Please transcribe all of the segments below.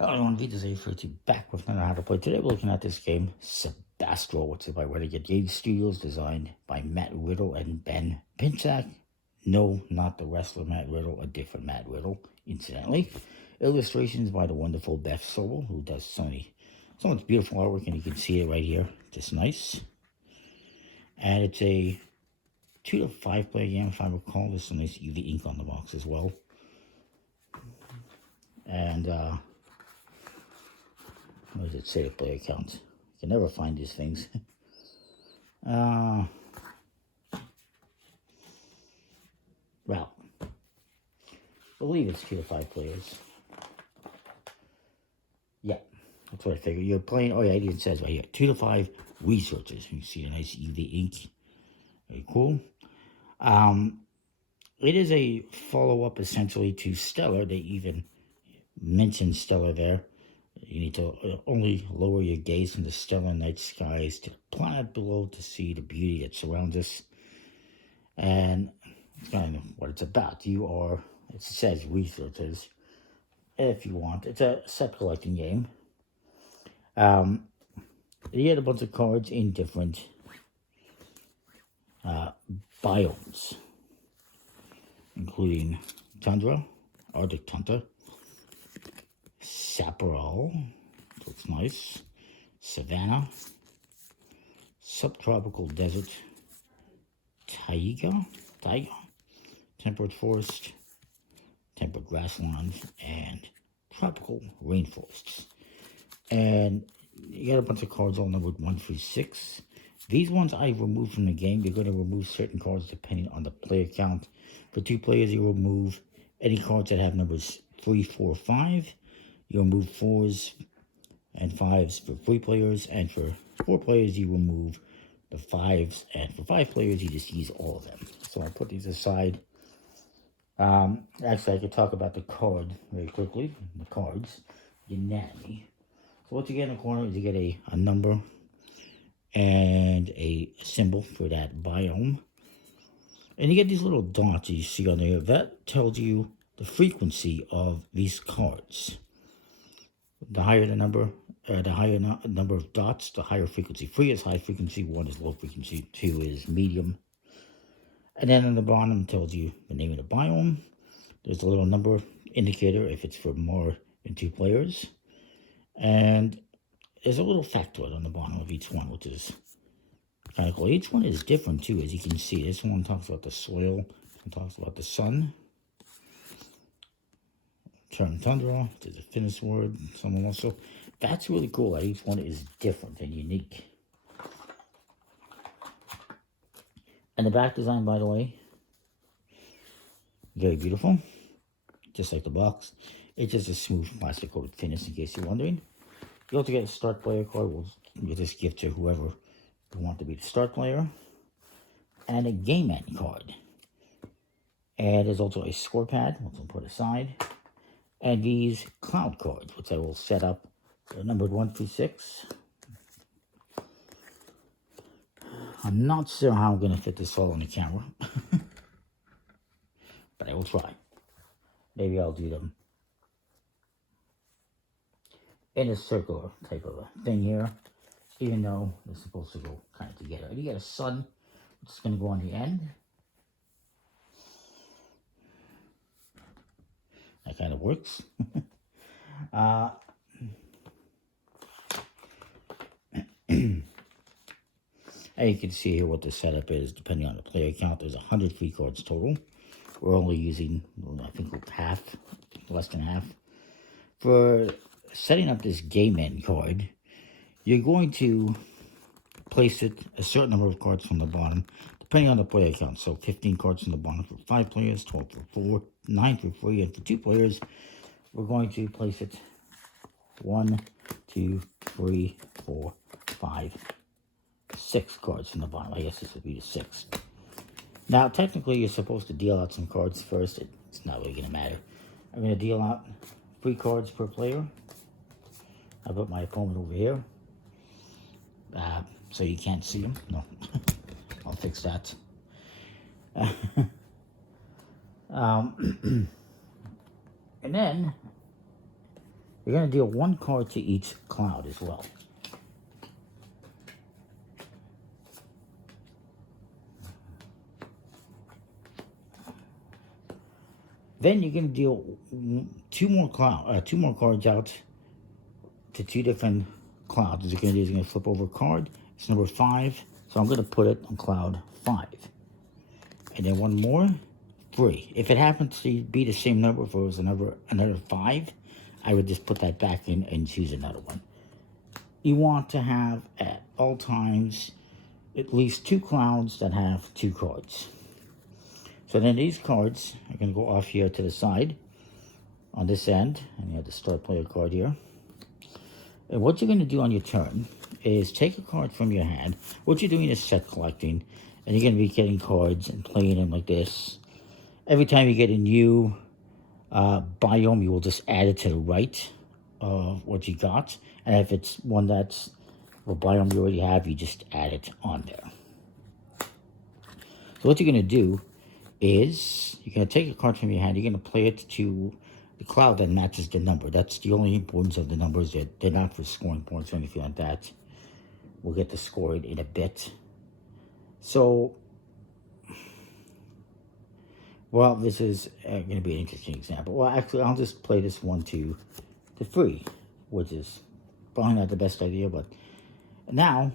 Hello everyone, Vita's A32 back with another How to Play. Today we're looking at this game, Subastral, which is by Renegade Game Studios, designed by Matt Riddle and Ben Pinchak. No, not the wrestler Matt Riddle, a different Matt Riddle, incidentally. Illustrations by the wonderful Beth Sobel, who does so much beautiful artwork, and you can see it right here. Just nice. And it's a 2 to 5 player game, if I recall. There's some nice UV ink on the box as well. And, what does it say to player count? You can never find these things. Well, I believe it's 2 to 5 players. Yeah, that's what I figured. You're playing, oh yeah, it even says right here, 2 to 5 researchers. You see a nice UV ink. Very cool. It is a follow-up essentially to Stellar. They even mentioned Stellar there. You need to only lower your gaze from the stellar night skies to the planet below to see the beauty that surrounds us. And it's kind of what it's about. You are, it says researchers, if you want. It's a set collecting game. You get a bunch of cards in different biomes, including tundra, Arctic tundra, chaparral, looks nice, savanna, subtropical desert, taiga, temperate forest, temperate grasslands, and tropical rainforests. And you got a bunch of cards all numbered 1 through 6. These ones I removed from the game. You're going to remove certain cards depending on the player count. For 2 players, you remove any cards that have numbers 3, 4, 5. You remove 4s and 5s for 3 players, and for 4 players, you remove the 5s, and for 5 players, you just use all of them. So I'll put these aside. Actually, I could talk about the card very quickly. The cards, anatomy. So what you get in the corner is you get a number and a symbol for that biome. And you get these little dots you see on there. That tells you the frequency of these cards. The higher the number, number of dots, the higher frequency. 3 is high frequency, 1 is low frequency, 2 is medium. And then on the bottom it tells you the name of the biome. There's a little number indicator if it's for more than 2 players. And there's a little factoid on the bottom of each one, which is kind of cool. Each one is different too, as you can see. This one talks about the soil, this one talks about the sun. Term tundra, there's a Finnish word, someone also. That's really cool that each one is different and unique. And the back design, by the way, very beautiful. Just like the box. It's just a smooth plastic coated finish, in case you're wondering. You also get a start player card. We'll just give to whoever you want to be the start player. And a game end card. And there's also a score pad, which we'll put aside. And these cloud cards, which I will set up. They're numbered 1 through 6. I'm not sure how I'm going to fit this all on the camera. But I will try. Maybe I'll do them in a circular type of a thing here. Even though they're supposed to go kind of together. You get a sun, which is going to go on the end. That kind of works. And you can see here what the setup is, depending on the player count. There's 100 free cards total. We're only using, I think, half, less than half. For setting up this game end card, you're going to place it a certain number of cards from the bottom, depending on the player count. So 15 cards from the bottom for 5 players, 12 for 4, 9 for 3, and for 2 players, we're going to place it 1, 2, 3, 4, 5, 6 cards from the bottom. I guess this would be the 6th. Now, technically, you're supposed to deal out some cards first. It's not really going to matter. I'm going to deal out 3 cards per player. I'll put my opponent over here. So you can't see him. No, I'll fix that. And then You're going to deal 1 card to each cloud as well. Then you're going to deal 2 more cards out to 2 different clouds. What you're going to do is you're going to flip over a card. It's number 5, so I'm going to put it on cloud 5. And then 1 more, 3. If it happens to be the same number, if it was another 5, I would just put that back in and choose another one. You want to have at all times at least 2 clouds that have 2 cards. So then these cards are going to go off here to the side on this end, and you have the start player card here. And what you're going to do on your turn is take a card from your hand. What you're doing is set collecting, and you're going to be getting cards and playing them like this. Every time you get a new biome, you will just add it to the right of what you got. And if it's one that's a biome you already have, you just add it on there. So what you're going to do is you're going to take a card from your hand. You're going to play it to the cloud that matches the number. That's the only importance of the numbers. They're not for scoring points or anything like that. We'll get to score it in a bit. So, well, this is going to be an interesting example. Well, actually, I'll just play this 1 to 3, which is probably not the best idea, but now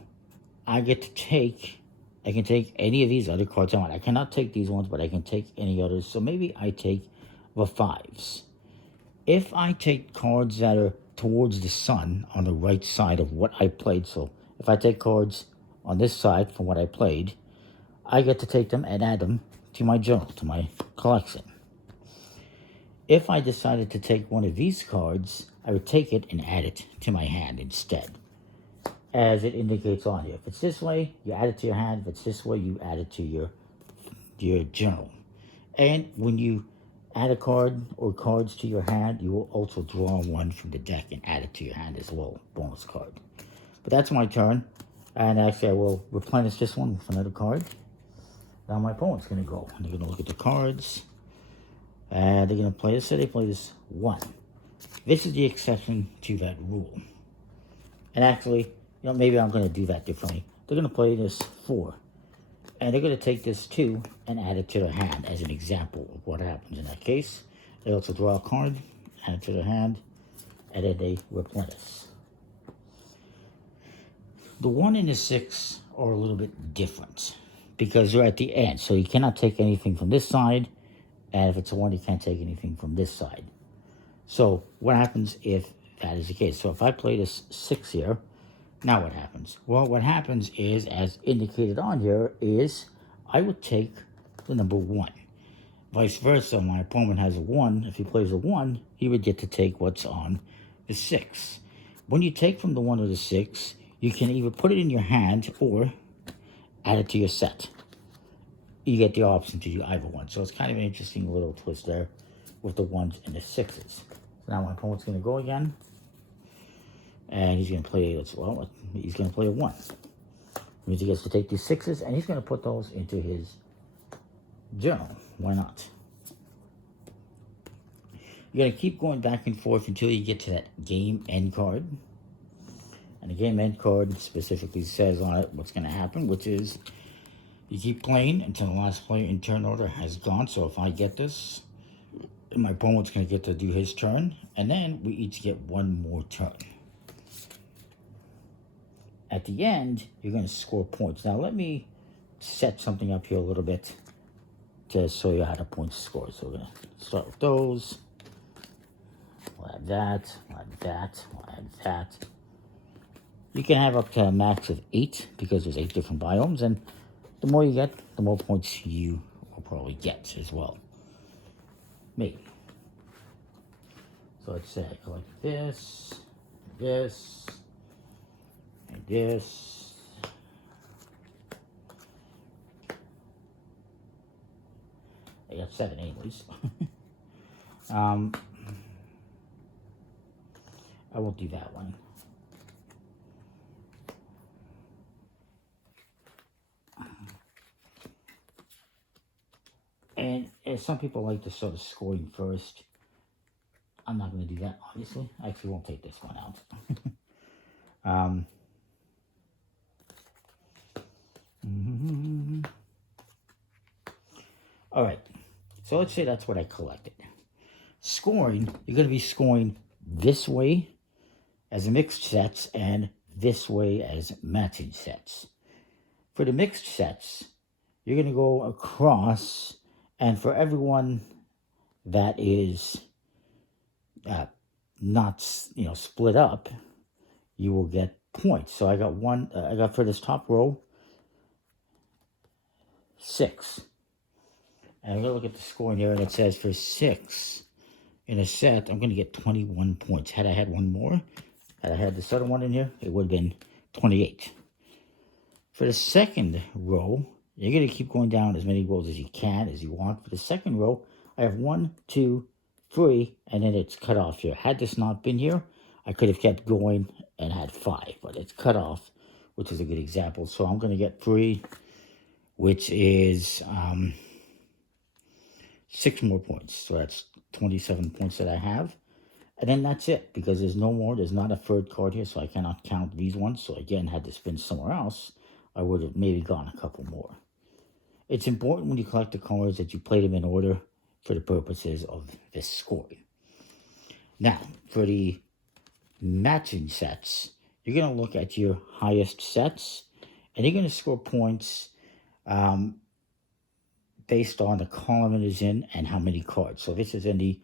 I get to take, I can take any of these other cards I want. I cannot take these ones, but I can take any others. So maybe I take the 5s. If I take cards that are towards the sun on the right side of what I played, so if I take cards on this side from what I played, I get to take them and add them to my journal, to my collection. If I decided to take one of these cards, I would take it and add it to my hand instead, as it indicates on here. If it's this way, you add it to your hand. If it's this way, you add it to your journal. And when you add a card or cards to your hand, you will also draw one from the deck and add it to your hand as well, bonus card. But that's my turn, and actually I will replenish this one with another card. Now my opponent's going to go, and they're going to look at the cards, and they're going to play this. So they play this 1. This is the exception to that rule. And actually, maybe I'm going to do that differently. They're going to play this 4. And they're going to take this 2 and add it to their hand as an example of what happens in that case. They also draw a card, add it to their hand, and then they replenish. The 1 and the 6 are a little bit different because they're at the end. So you cannot take anything from this side, and if it's a 1, you can't take anything from this side. So what happens if that is the case? So if I play this 6 here, now what happens? Well, what happens is, as indicated on here, is I would take the number 1. Vice versa, my opponent has a 1. If he plays a 1, he would get to take what's on the 6. When you take from the 1 or the 6, you can either put it in your hand or add it to your set. You get the option to do either one. So it's kind of an interesting little twist there with the 1s and the 6s. So now my opponent's going to go again. And he's going to play, well, he's going to play a 1. Means he gets to take these 6s, and he's going to put those into his journal. Why not? You're going to keep going back and forth until you get to that game end card. And the game end card specifically says on it what's going to happen, which is you keep playing until the last player in turn order has gone. So if I get this, my opponent's going to get to do his turn, and then we each get 1 more turn. At the end, you're going to score points. Now, let me set something up here a little bit to show you how to point score. So we're going to start with those. We'll add that, we'll add that, we'll add that. You can have up to a max of 8 because there's 8 different biomes. And the more you get, the more points you will probably get as well. Maybe. So let's say I collect this, this, and this. I got 7 anyways. I won't do that one. And some people like to sort of scoring first. I'm not going to do that, obviously. I actually won't take this one out. um, all right. So let's say that's what I collected. Scoring, you're going to be scoring this way as mixed sets and this way as matching sets. For the mixed sets, you're going to go across, and for everyone that is not, split up, you will get points. So I got one. I got for this top row 6, and I'm gonna look at the scoring here, and it says for 6 in a set, I'm gonna get 21 points. Had I had one more, had I had this other one in here, it would have been 28. For the second row, you're gonna keep going down as many rows as you can, as you want. For the second row, I have 1, 2, 3, and then it's cut off here. Had this not been here, I could have kept going and had 5, but it's cut off, which is a good example. So I'm going to get 3, which is 6 more points. So that's 27 points that I have. And then that's it, because there's no more. There's not a third card here, so I cannot count these ones. So again, had this been somewhere else, I would have maybe gone a couple more. It's important when you collect the cards that you play them in order for the purposes of this scoring. Now, for the matching sets, you're going to look at your highest sets, and you're going to score points based on the column it is in and how many cards. So this is in the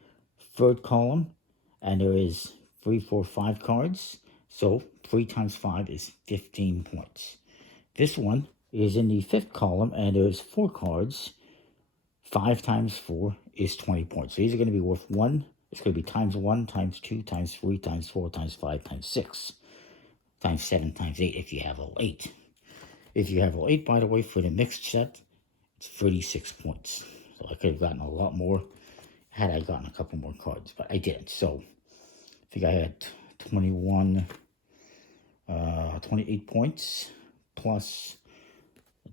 third column, and there is 3, 4, 5 cards. So 3 times 5 is 15 points. This one is in the fifth column, and there's 4 cards. 5 times 4 is 20 points. So these are going to be worth 1. It's going to be times 1, times 2, times 3, times 4, times 5, times 6, times 7, times 8 if you have all 8. If you have all 8, by the way, for the mixed set, it's 36 points. So I could have gotten a lot more had I gotten a couple more cards, but I didn't. So I think I had 28 points, plus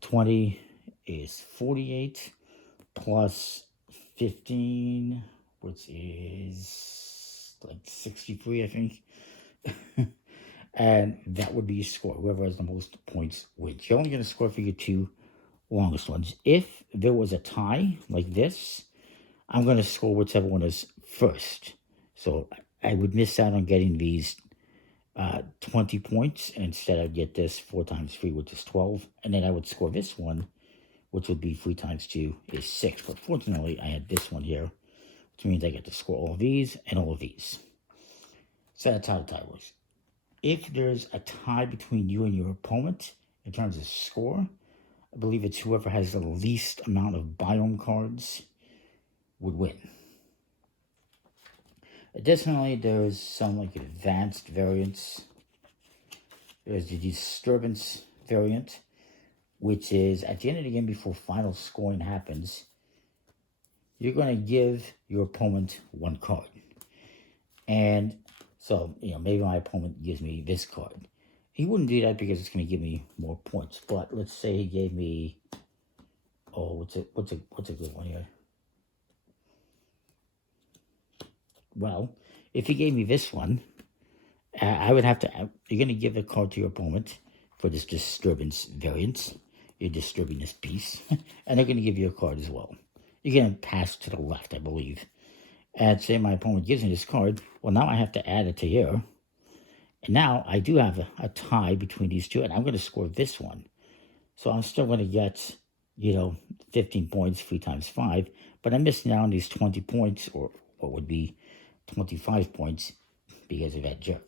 20 is 48, plus 15, which is like 63, I think. And that would be your score. Whoever has the most points wins. You're only going to score for your 2 longest ones. If there was a tie like this, I'm going to score whichever one is first. So I would miss out on getting these 20 points. Instead, I'd get this 4 times 3, which is 12. And then I would score this one, which would be 3 times 2 is 6. But fortunately, I had this one here, which means I get to score all of these and all of these. So that's how the tie works. If there's a tie between you and your opponent in terms of score, I believe it's whoever has the least amount of biome cards would win. Additionally, there's some like advanced variants. There's the disturbance variant, which is at the end of the game before final scoring happens, you're going to give your opponent 1 card. And so, maybe my opponent gives me this card. He wouldn't do that because it's going to give me more points. But let's say he gave me, what's a good one here? Well, if he gave me this one, I would have to, you're going to give a card to your opponent for this disturbance variant. You're disturbing this piece. And they're going to give you a card as well. You're going to pass to the left, I believe. And say my opponent gives me this card. Well, now I have to add it to here. And now I do have a tie between these two. And I'm going to score this one. So I'm still going to get, 15 points, 3 times 5. But I'm missing out on these 20 points, or what would be 25 points, because of that jerk.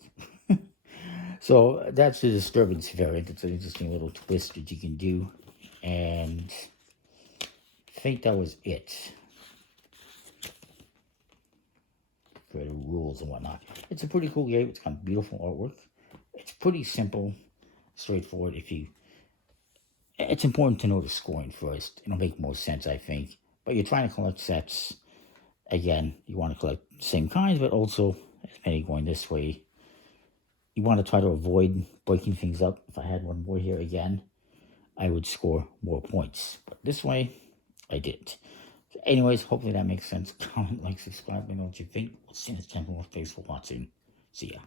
So that's the disturbance variant. It's an interesting little twist that you can do. And I think that was it for the rules and whatnot. It's a pretty cool game. It's got beautiful artwork. It's pretty simple, straightforward. It's important to know the scoring first. It'll make more sense, I think. But you're trying to collect sets. Again, you want to collect the same kinds, but also as many going this way. You want to try to avoid breaking things up. If I had one more here again, I would score more points. But this way, I didn't. Anyways, hopefully that makes sense. Comment, like, subscribe, and know what you think. We'll see you next time. Thanks for watching. See ya.